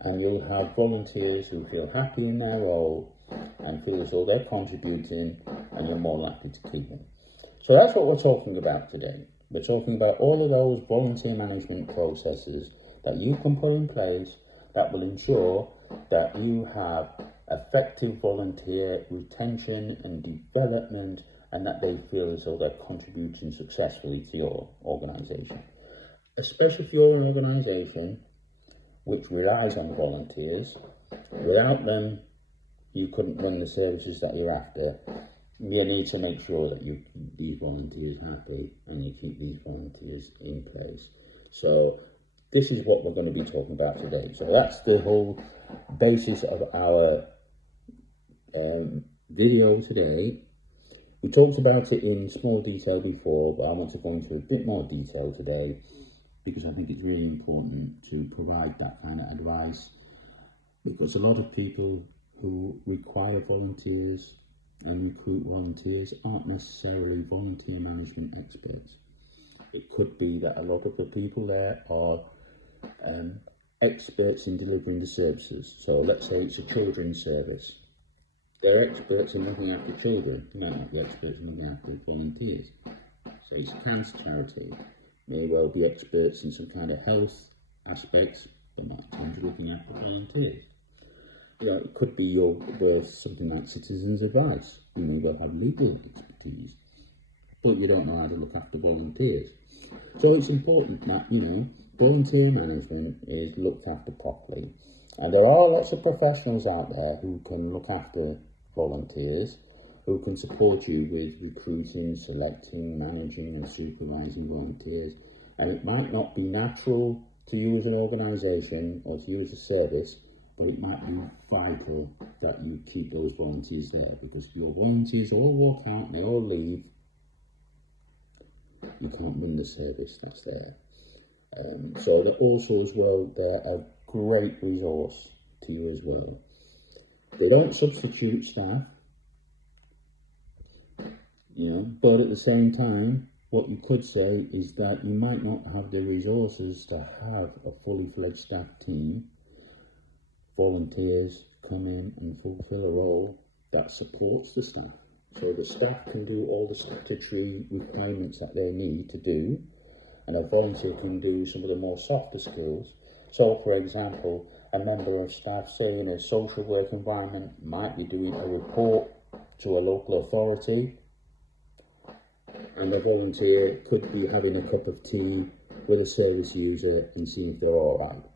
and you'll have volunteers who feel happy in their role and feel as though they're contributing, and you're more likely to keep them. So that's what we're talking about today. We're talking about all of those volunteer management processes that you can put in place that will ensure that you have effective volunteer retention and development, and that they feel as though they're contributing successfully to your organisation. Especially if you're an organisation which relies on volunteers. Without them, you couldn't run the services that you're after. You need to make sure that you keep these volunteers happy and you keep these volunteers in place. So this is what we're going to be talking about today. So that's the whole basis of our video today. We talked about it in small detail before, but I want to go into a bit more detail today because I think it's really important to provide that kind of advice, because a lot of people who require volunteers and recruit volunteers aren't necessarily volunteer management experts. It could be that a lot of the people there are experts in delivering the services. So let's say it's a children's service. They're experts in looking after children. They might not be experts in looking after volunteers. So it's a cancer charity. May well be experts in some kind of health aspects, but might tend to looking after volunteers. It could be you're with something like citizens' advice. You may well have legal expertise, but you don't know how to look after volunteers. So it's important that, volunteer management is looked after properly. And there are lots of professionals out there who can look after volunteers, who can support you with recruiting, selecting, managing and supervising volunteers. And it might not be natural to you as an organisation or to you as a service, but it might be vital that you keep those volunteers there, because if your volunteers all walk out and they all leave, you can't run the service that's there. So they're also as well, they're a great resource to you as well. They don't substitute staff, but at the same time, what you could say is that you might not have the resources to have a fully fledged staff team. Volunteers come in and fulfill a role that supports the staff. So the staff can do all the statutory requirements that they need to do, and a volunteer can do some of the more softer skills. So, for example, a member of staff, say in a social work environment, might be doing a report to a local authority, and a volunteer could be having a cup of tea with a service user and seeing if they're all right.